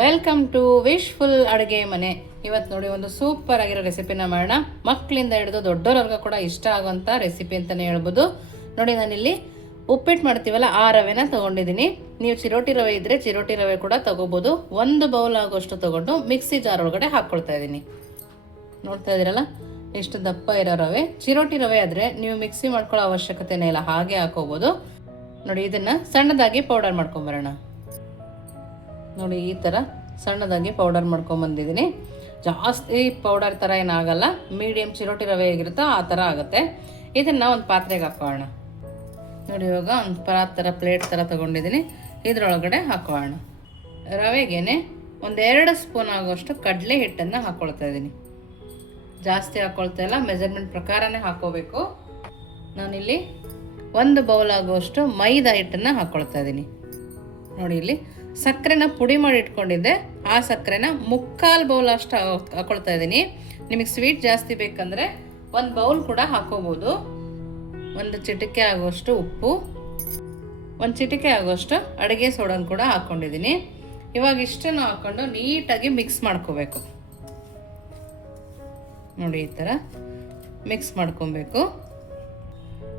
Welcome to wishful ಅಡುಗೆ ಮನೆ. ಇವತ್ತು ನೋಡಿ ಒಂದು ಸೂಪರ್ ಆಗಿರೋ ರೆಸಿಪಿನ ಮಾಡೋಣ. ಮಕ್ಕಳಿಂದ ಹಿಡಿದು ದೊಡ್ಡವ್ರವ್ರಿಗೂ ಕೂಡ ಇಷ್ಟ ಆಗುವಂಥ ರೆಸಿಪಿ ಅಂತಲೇ ಹೇಳ್ಬೋದು. ನೋಡಿ, ನಾನಿಲ್ಲಿ ಉಪ್ಪಿಟ್ಟು ಮಾಡ್ತೀವಲ್ಲ ಆ ರವೆನ ತೊಗೊಂಡಿದ್ದೀನಿ. ನೀವು ಚಿರೋಟಿ ರವೆ ಇದ್ದರೆ ಚಿರೋಟಿ ರವೆ ಕೂಡ ತೊಗೋಬೋದು. ಒಂದು ಬೌಲ್ ಆಗೋಷ್ಟು ತೊಗೊಂಡು ಮಿಕ್ಸಿ ಜಾರ್ ಒಳಗಡೆ ಹಾಕ್ಕೊಳ್ತಾ ಇದ್ದೀನಿ. ನೋಡ್ತಾ ಇದ್ದೀರಲ್ಲ, ಎಷ್ಟು ದಪ್ಪ ಇರೋ ರವೆ. ಚಿರೋಟಿ ರವೆ ಆದರೆ ನೀವು ಮಿಕ್ಸಿ ಮಾಡ್ಕೊಳ್ಳೋ ಅವಶ್ಯಕತೆನೇ ಇಲ್ಲ, ಹಾಗೆ ಹಾಕೋಬೋದು. ನೋಡಿ, ಇದನ್ನು ಸಣ್ಣದಾಗಿ ಪೌಡರ್ ಮಾಡ್ಕೊಂಬರೋಣ. ನೋಡಿ, ಈ ಥರ ಸಣ್ಣದಾಗಿ ಪೌಡರ್ ಮಾಡ್ಕೊಂಬಂದಿದ್ದೀನಿ. ಜಾಸ್ತಿ ಪೌಡರ್ ಥರ ಏನಾಗಲ್ಲ, ಮೀಡಿಯಮ್ ಚಿರೋಟಿ ರವೆ ಹೇಗಿರುತ್ತೋ ಆ ಥರ ಆಗುತ್ತೆ. ಇದನ್ನು ಒಂದು ಪಾತ್ರೆಗೆ ಹಾಕೋಣ. ನೋಡಿ, ಇವಾಗ ಒಂದು ಪ್ಲೇಟ್ ಥರ ತೊಗೊಂಡಿದ್ದೀನಿ. ಇದರೊಳಗಡೆ ಹಾಕೋಣ. ರವೆಗೇನೆ 1-2 ಸ್ಪೂನ್ ಆಗೋಷ್ಟು ಕಡಲೆ ಹಿಟ್ಟನ್ನು ಹಾಕ್ಕೊಳ್ತಾ ಇದ್ದೀನಿ. ಜಾಸ್ತಿ ಹಾಕ್ಕೊಳ್ತಾ ಇಲ್ಲ, ಮೆಜರ್ಮೆಂಟ್ ಪ್ರಕಾರನೇ ಹಾಕ್ಕೋಬೇಕು. ನಾನಿಲ್ಲಿ 1 ಬೌಲ್ ಆಗುವಷ್ಟು ಮೈದಾ ಹಿಟ್ಟನ್ನು ಹಾಕ್ಕೊಳ್ತಾ ಇದ್ದೀನಿ. ನೋಡಿ, ಇಲ್ಲಿ ಸಕ್ಕರೆನ ಪುಡಿ ಮಾಡಿ ಇಟ್ಕೊಂಡಿದ್ದೆ, ಆ ಸಕ್ಕರೆನ 3/4 ಬೌಲ್ ಅಷ್ಟು ಹಾಕ್ಕೊಳ್ತಾ ಇದ್ದೀನಿ. ನಿಮಗೆ ಸ್ವೀಟ್ ಜಾಸ್ತಿ ಬೇಕಂದರೆ 1 ಬೌಲ್ ಕೂಡ ಹಾಕೋಬೋದು. 1 ಚಿಟಿಕೆ ಆಗುವಷ್ಟು ಉಪ್ಪು, 1 ಚಿಟಿಕೆ ಆಗುವಷ್ಟು ಅಡುಗೆ ಸೋಡನ್ನು ಕೂಡ ಹಾಕ್ಕೊಂಡಿದ್ದೀನಿ. ಇವಾಗ ಇಷ್ಟನ್ನು ಹಾಕ್ಕೊಂಡು ನೀಟಾಗಿ ಮಿಕ್ಸ್ ಮಾಡ್ಕೋಬೇಕು. ನೋಡಿ, ಈ ಥರ ಮಿಕ್ಸ್ ಮಾಡ್ಕೊಬೇಕು.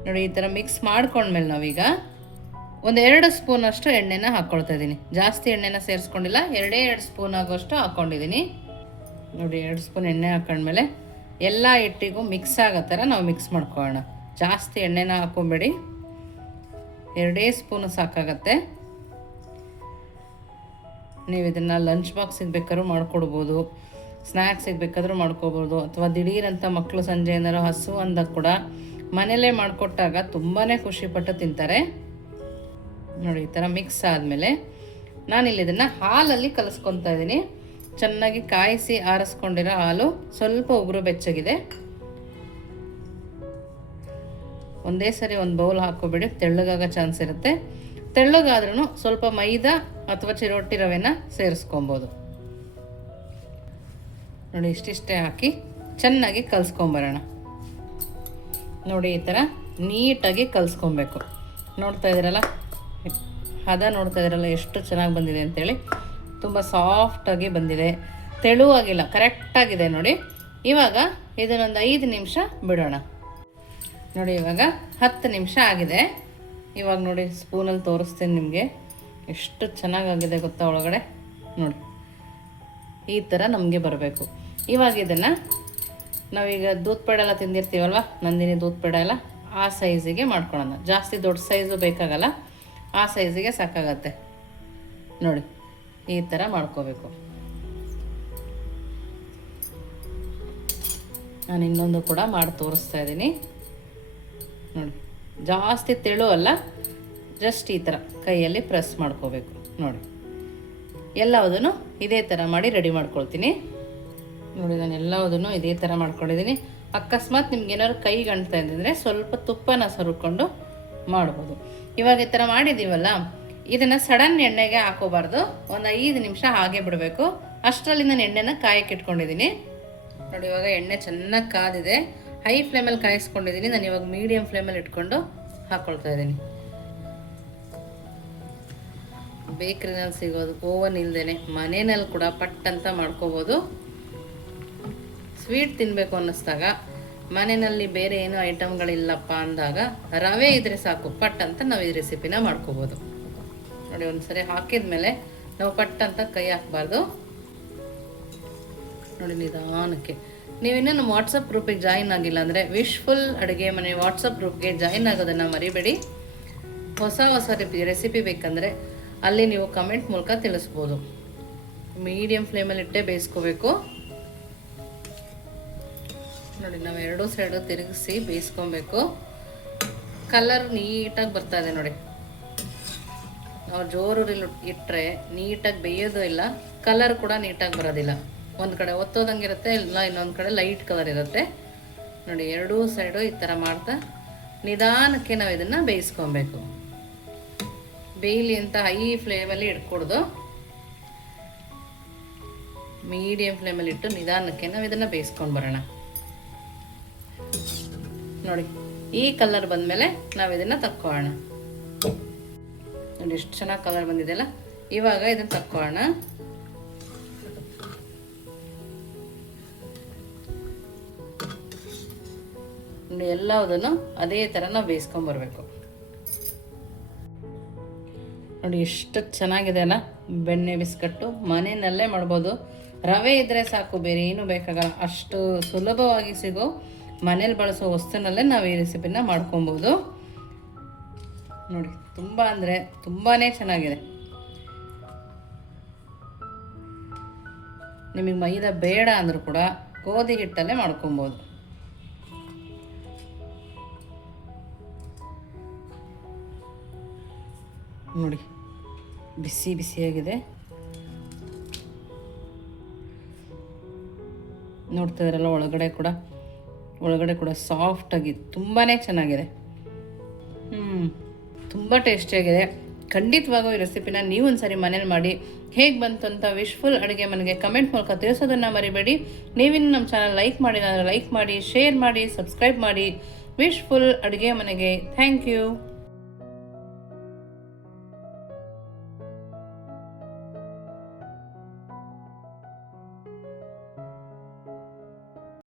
ನೋಡಿ, ಈ ಥರ ಮಿಕ್ಸ್ ಮಾಡ್ಕೊಂಡ್ಮೇಲೆ ನಾವೀಗ 1-2 ಸ್ಪೂನ್ ಅಷ್ಟು ಎಣ್ಣೆನ ಹಾಕ್ಕೊಳ್ತಾ ಇದ್ದೀನಿ. ಜಾಸ್ತಿ ಎಣ್ಣೆನ ಸೇರಿಸ್ಕೊಂಡಿಲ್ಲ, 2 ಸ್ಪೂನ್ ಆಗೋಷ್ಟು ಹಾಕ್ಕೊಂಡಿದ್ದೀನಿ. ನೋಡಿ, 2 ಸ್ಪೂನ್ ಎಣ್ಣೆ ಹಾಕೊಂಡ್ಮೇಲೆ ಎಲ್ಲ ಹಿಟ್ಟಿಗೂ ಮಿಕ್ಸ್ ಆಗೋ ಥರ ನಾವು ಮಿಕ್ಸ್ ಮಾಡ್ಕೊಳ್ಳೋಣ. ಜಾಸ್ತಿ ಎಣ್ಣೆನ ಹಾಕ್ಕೊಬೇಡಿ, 2 ಸ್ಪೂನು ಸಾಕಾಗತ್ತೆ. ನೀವು ಇದನ್ನು ಲಂಚ್ ಬಾಕ್ಸಿಗೆ ಬೇಕಾದ್ರೂ ಮಾಡ್ಕೊಡ್ಬೋದು, ಸ್ನ್ಯಾಕ್ಸಿಗೆ ಬೇಕಾದರೂ ಮಾಡ್ಕೊಬೋದು, ಅಥವಾ ದಿಢೀರಂತ ಮಕ್ಕಳು ಸಂಜೆ ಏನಾರು ಹಸು ಅಂದಾಗ ಕೂಡ ಮನೆಯಲ್ಲೇ ಮಾಡಿಕೊಟ್ಟಾಗ ತುಂಬಾ ಖುಷಿಪಟ್ಟು ತಿಂತಾರೆ. ನೋಡಿ, ಈ ಥರ ಮಿಕ್ಸ್ ಆದಮೇಲೆ ನಾನಿಲ್ಲಿ ಇದನ್ನು ಹಾಲಲ್ಲಿ ಕಲಿಸ್ಕೊತಾ ಇದ್ದೀನಿ. ಚೆನ್ನಾಗಿ ಕಾಯಿಸಿ ಆರಿಸ್ಕೊಂಡಿರೋ ಹಾಲು, ಸ್ವಲ್ಪ ಉಗುರು ಬೆಚ್ಚಗಿದೆ. ಒಂದೇ ಸರಿ 1 ಬೌಲ್ ಹಾಕೋಬೇಡಿ, ತೆಳ್ಳಗಾಗೋ ಚಾನ್ಸ್ ಇರುತ್ತೆ. ತೆಳ್ಳಗಾದ್ರೂ ಸ್ವಲ್ಪ ಮೈದಾ ಅಥವಾ ಚಿರೋಟಿ ರವೆನ ಸೇರಿಸ್ಕೊಬೋದು. ನೋಡಿ, ಇಷ್ಟಿಷ್ಟೇ ಹಾಕಿ ಚೆನ್ನಾಗಿ ಕಲಿಸ್ಕೊಂಬರೋಣ. ನೋಡಿ, ಈ ಥರ ನೀಟಾಗಿ ಕಲಿಸ್ಕೊಬೇಕು. ನೋಡ್ತಾ ಇದ್ದೀರಲ್ಲ, ನೋಡ್ತಾ ಇದ್ದೀರಲ್ಲ ಎಷ್ಟು ಚೆನ್ನಾಗಿ ಬಂದಿದೆ ಅಂತೇಳಿ. ತುಂಬ ಸಾಫ್ಟಾಗಿ ಬಂದಿದೆ, ತೆಳುವಾಗಿಲ್ಲ, ಕರೆಕ್ಟಾಗಿದೆ. ನೋಡಿ, ಇವಾಗ ಇದನ್ನೊಂದು 5 ನಿಮಿಷ ಬಿಡೋಣ. ನೋಡಿ, ಇವಾಗ 10 ನಿಮಿಷ ಆಗಿದೆ. ಇವಾಗ ನೋಡಿ, ಸ್ಪೂನಲ್ಲಿ ತೋರಿಸ್ತೀನಿ ನಿಮಗೆ ಎಷ್ಟು ಚೆನ್ನಾಗಾಗಿದೆ ಗೊತ್ತಾ ಒಳಗಡೆ. ನೋಡಿ, ಈ ಥರ ನಮಗೆ ಬರಬೇಕು. ಇವಾಗ ಇದನ್ನು ನಾವೀಗ ದೂದ್ ಪೇಡ ಎಲ್ಲ ತಿಂದಿರ್ತೀವಲ್ವ, ನಂದಿನಿ ದೂದ್ ಪೇಡ ಎಲ್ಲ, ಆ ಸೈಜಿಗೆ ಮಾಡ್ಕೊಳ್ಳೋಣ. ಜಾಸ್ತಿ ದೊಡ್ಡ ಸೈಜು ಬೇಕಾಗಲ್ಲ, ಆ ಸೈಜಿಗೆ ಸಾಕಾಗತ್ತೆ. ನೋಡಿ, ಈ ಥರ ಮಾಡ್ಕೋಬೇಕು. ನಾನು ಇನ್ನೊಂದು ಕೂಡ ಮಾಡಿ ತೋರಿಸ್ತಾ ಇದ್ದೀನಿ. ನೋಡಿ, ಜಾಸ್ತಿ ತೆಳು ಅಲ್ಲ, ಜಸ್ಟ್ ಈ ಥರ ಕೈಯಲ್ಲಿ ಪ್ರೆಸ್ ಮಾಡ್ಕೋಬೇಕು. ನೋಡಿ, ಎಲ್ಲವುದನ್ನು ಇದೇ ಥರ ಮಾಡಿ ರೆಡಿ ಮಾಡ್ಕೊಳ್ತೀನಿ. ನೋಡಿ, ನಾನು ಎಲ್ಲವುದನ್ನು ಇದೇ ಥರ ಮಾಡ್ಕೊಂಡಿದ್ದೀನಿ. ಅಕಸ್ಮಾತ್ ನಿಮ್ಗೆ ಏನಾದ್ರು ಕೈಗೆ ಅಂಟ್ತಾ ಇದ್ದರೆ ಸ್ವಲ್ಪ ತುಪ್ಪನ ಸರುಕೊಂಡು ಮಾಡ್ಬೋದು. ಇವಾಗ ಈ ಥರ ಮಾಡಿದ್ದೀವಲ್ಲ, ಇದನ್ನು ಸಡನ್ ಎಣ್ಣೆಗೆ ಹಾಕೋಬಾರ್ದು, ಒಂದು 5 ನಿಮಿಷ ಹಾಗೆ ಬಿಡಬೇಕು. ಅಷ್ಟರಲ್ಲಿ ನಾನು ಎಣ್ಣೆನ ಕಾಯಕ್ಕೆ ಇಟ್ಕೊಂಡಿದ್ದೀನಿ. ನೋಡಿ, ಇವಾಗ ಎಣ್ಣೆ ಚೆನ್ನಾಗಿ ಕಾದಿದೆ. ಹೈ ಫ್ಲೇಮಲ್ಲಿ ಕಾಯಿಸ್ಕೊಂಡಿದ್ದೀನಿ. ನಾನು ಇವಾಗ ಮೀಡಿಯಮ್ ಫ್ಲೇಮಲ್ಲಿ ಇಟ್ಕೊಂಡು ಹಾಕ್ಕೊಳ್ತಾ ಇದ್ದೀನಿ. ಬೇಕ್ರಿನಲ್ಲಿ ಸಿಗೋದು, ಓವನ್ ಇಲ್ಲದೇ ಮನೆಯಲ್ಲಿ ಕೂಡ ಪಟ್ ಅಂತ ಮಾಡ್ಕೋಬೋದು. ಸ್ವೀಟ್ ತಿನ್ನಬೇಕು ಅನ್ನಿಸ್ದಾಗ, ಮನೆಯಲ್ಲಿ ಬೇರೆ ಏನೋ ಐಟಮ್ಗಳಿಲ್ಲಪ್ಪ ಅಂದಾಗ ರವೆ ಇದ್ರೆ ಸಾಕು, ಪಟ್ ಅಂತ ನಾವು ಈ ರೆಸಿಪಿನ ಮಾಡ್ಕೋಬೋದು. ನೋಡಿ, ಒಂದ್ಸರಿ ಹಾಕಿದ ಮೇಲೆ ನಾವು ಪಟ್ ಅಂತ ಕೈ ಹಾಕಬಾರ್ದು. ನೋಡಿ, ನಿಧಾನಕ್ಕೆ. ನೀವಿನ್ನೂ ನಮ್ಮ ವಾಟ್ಸಪ್ ಗ್ರೂಪಿಗೆ ಜಾಯಿನ್ ಆಗಿಲ್ಲ ಅಂದರೆ ವಿಶ್ಫುಲ್ ಅಡುಗೆ ಮನೆ ವಾಟ್ಸಪ್ ಗ್ರೂಪ್ಗೆ ಜಾಯಿನ್ ಆಗೋದನ್ನು ಮರಿಬೇಡಿ. ಹೊಸ ರೆಸಿಪಿ ಬೇಕಂದರೆ ಅಲ್ಲಿ ನೀವು ಕಮೆಂಟ್ ಮೂಲಕ ತಿಳಿಸ್ಬೋದು. ಮೀಡಿಯಮ್ ಫ್ಲೇಮಲ್ಲಿ ಇಟ್ಟೇ ಬೇಯಿಸ್ಕೋಬೇಕು. ನೋಡಿ, ನಾವು 2 ಸೈಡು ತಿರುಗಿಸಿ ಬೇಯಿಸ್ಕೊಬೇಕು. ಕಲರ್ ನೀಟಾಗಿ ಬರ್ತಾ ಇದೆ. ನೋಡಿ, ನಾವು ಜೋರಲ್ಲಿ ಇಟ್ಟರೆ ನೀಟಾಗಿ ಬೇಯೋದು ಇಲ್ಲ, ಕಲರ್ ಕೂಡ ನೀಟಾಗಿ ಬರೋದಿಲ್ಲ. ಒಂದು ಕಡೆ ಒತ್ತೋದಂಗಿರುತ್ತೆ, ಇಲ್ಲ ಇನ್ನೊಂದು ಕಡೆ ಲೈಟ್ ಕಲರ್ ಇರುತ್ತೆ. ನೋಡಿ, 2 ಸೈಡು ಈ ಥರ ಮಾಡ್ತಾ ನಿಧಾನಕ್ಕೆ ನಾವು ಇದನ್ನು ಬೇಯಿಸ್ಕೊಬೇಕು. ಬೇಯಲಿ ಅಂತ ಹೈ ಫ್ಲೇಮಲ್ಲಿ ಇಟ್ಕೊಡ್ದು, ಮೀಡಿಯಮ್ ಫ್ಲೇಮಲ್ಲಿ ಇಟ್ಟು ನಿಧಾನಕ್ಕೆ ನಾವು ಇದನ್ನು ಬೇಯಿಸ್ಕೊಂಡು ಬರೋಣ. ನೋಡಿ, ಈ ಕಲರ್ ಬಂದಮೇಲೆ ನಾವು ಇದನ್ನು ತಕ್ಕೊಳ್ಳೋಣ. ನೋಡಿ, ಎಷ್ಟು ಚೆನ್ನಾಗಿ ಕಲರ್ ಬಂದಿದೆಯಲ್ಲ. ಇವಾಗ ಇದನ್ನು ತಕ್ಕೊಳ್ಳೋಣ. ನೋಡಿ ಎಲ್ಲದನ್ನು ಅದೇ ಥರ ನಾವು ಬೇಯಿಸ್ಕೊಂಬರ್ಬೇಕು. ನೋಡಿ ಎಷ್ಟು ಚೆನ್ನಾಗಿದೆ ಅಲ್ಲ ಬೆಣ್ಣೆ ಬಿಸ್ಕಟ್ಟು. ಮನೆಯಲ್ಲೇ ಮಾಡ್ಬೋದು. ರವೆ ಇದ್ದರೆ ಸಾಕು, ಬೇರೆ ಏನೂ ಬೇಕಾಗಲ್ಲ. ಅಷ್ಟು ಸುಲಭವಾಗಿ ಸಿಗೋ ಮನೇಲಿ ಬಳಸೋ ವಸ್ತುನಲ್ಲೇ ನಾವು ಈ ರೆಸಿಪಿನ ಮಾಡ್ಕೊಬೋದು. ನೋಡಿ ತುಂಬ ಅಂದರೆ ತುಂಬಾ ಚೆನ್ನಾಗಿದೆ. ನಿಮಗೆ ಮೈದಾ ಬೇಡ ಅಂದರೂ ಕೂಡ ಗೋಧಿ ಹಿಟ್ಟಲ್ಲೇ ಮಾಡ್ಕೊಬೋದು. ನೋಡಿ ಬಿಸಿ ಬಿಸಿಯಾಗಿದೆ. ನೋಡ್ತಾ ಇದ್ರಲ್ಲ ಒಳಗಡೆ ಕೂಡ ಸಾಫ್ಟಾಗಿ ತುಂಬಾ ಚೆನ್ನಾಗಿದೆ. ತುಂಬ ಟೇಸ್ಟಿಯಾಗಿದೆ. ಖಂಡಿತವಾಗೂ ಈ ರೆಸಿಪಿನ ನೀವು ಒಂದ್ಸರಿ ಮನೇಲಿ ಮಾಡಿ ಹೇಗೆ ಬಂತು ಅಂತ ವಿಶ್ಫುಲ್ ಅಡುಗೆ ಮನೆಗೆ ಕಮೆಂಟ್ ಮೂಲಕ ತಿಳಿಸೋದನ್ನು ಮರಿಬೇಡಿ. ನೀವಿನ್ನು ನಮ್ಮ ಚಾನಲ್ ಲೈಕ್ ಮಾಡಿಲ್ಲ ಅಂದರೆ ಲೈಕ್ ಮಾಡಿ, ಶೇರ್ ಮಾಡಿ, ಸಬ್ಸ್ಕ್ರೈಬ್ ಮಾಡಿ. ವಿಶ್ಫುಲ್ ಅಡುಗೆ ಮನೆಗೆ ಥ್ಯಾಂಕ್ ಯು.